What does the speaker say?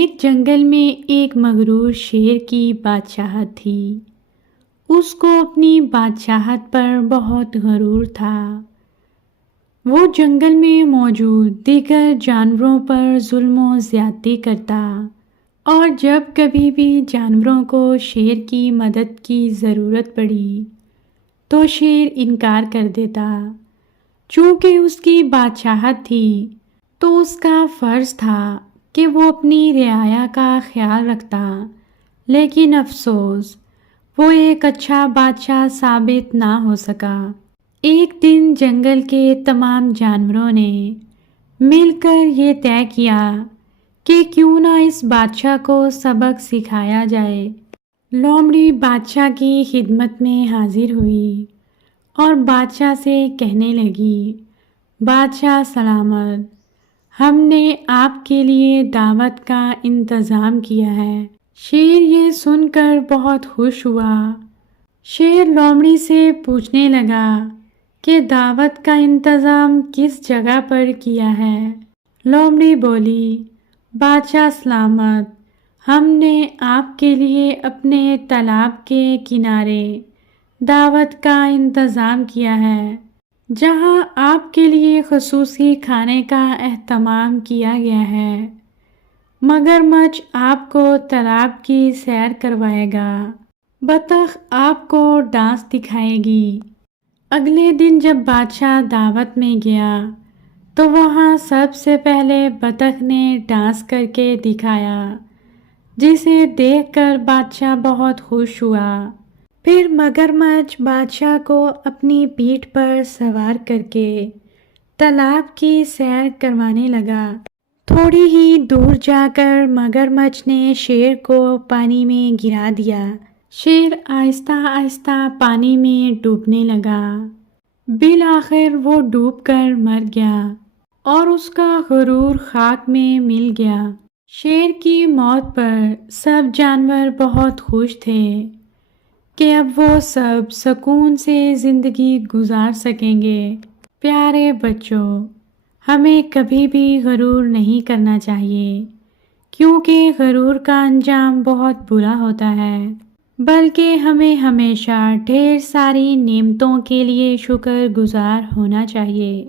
ایک جنگل میں ایک مغرور شیر کی بادشاہت تھی۔ اس کو اپنی بادشاہت پر بہت غرور تھا۔ وہ جنگل میں موجود دیگر جانوروں پر ظلم و زیادتی کرتا اور جب کبھی بھی جانوروں کو شیر کی مدد کی ضرورت پڑی تو شیر انکار کر دیتا۔ چونکہ اس کی بادشاہت تھی تو اس کا فرض تھا کہ وہ اپنی رعایا کا خیال رکھتا، لیکن افسوس وہ ایک اچھا بادشاہ ثابت نہ ہو سکا۔ ایک دن جنگل کے تمام جانوروں نے مل کر یہ طے کیا کہ کیوں نہ اس بادشاہ کو سبق سکھایا جائے۔ لومڑی بادشاہ کی خدمت میں حاضر ہوئی اور بادشاہ سے کہنے لگی، بادشاہ سلامت، ہم نے آپ کے لیے دعوت کا انتظام کیا ہے۔ شیر یہ سن کر بہت خوش ہوا۔ شیر لومڑی سے پوچھنے لگا کہ دعوت کا انتظام کس جگہ پر کیا ہے؟ لومڑی بولی، بادشاہ سلامت، ہم نے آپ کے لیے اپنے تالاب کے کنارے دعوت کا انتظام کیا ہے، جہاں آپ کے لیے خصوصی کھانے کا اہتمام کیا گیا ہے۔ مگرمچھ آپ کو تالاب کی سیر کروائے گا، بطخ آپ کو ڈانس دکھائے گی۔ اگلے دن جب بادشاہ دعوت میں گیا تو وہاں سب سے پہلے بطخ نے ڈانس کر کے دکھایا، جسے دیکھ کر بادشاہ بہت خوش ہوا۔ پھر مگرمچھ بادشاہ کو اپنی پیٹھ پر سوار کر کے تالاب کی سیر کروانے لگا۔ تھوڑی ہی دور جا کر مگرمچھ نے شیر کو پانی میں گرا دیا۔ شیر آہستہ آہستہ پانی میں ڈوبنے لگا۔ بالآخر وہ ڈوب کر مر گیا اور اس کا غرور خاک میں مل گیا۔ شیر کی موت پر سب جانور بہت خوش تھے کہ اب وہ سب سکون سے زندگی گزار سکیں گے۔ پیارے بچوں، ہمیں کبھی بھی غرور نہیں کرنا چاہیے، کیونکہ غرور کا انجام بہت برا ہوتا ہے، بلکہ ہمیں ہمیشہ ڈھیر ساری نعمتوں کے لیے شکر گزار ہونا چاہیے۔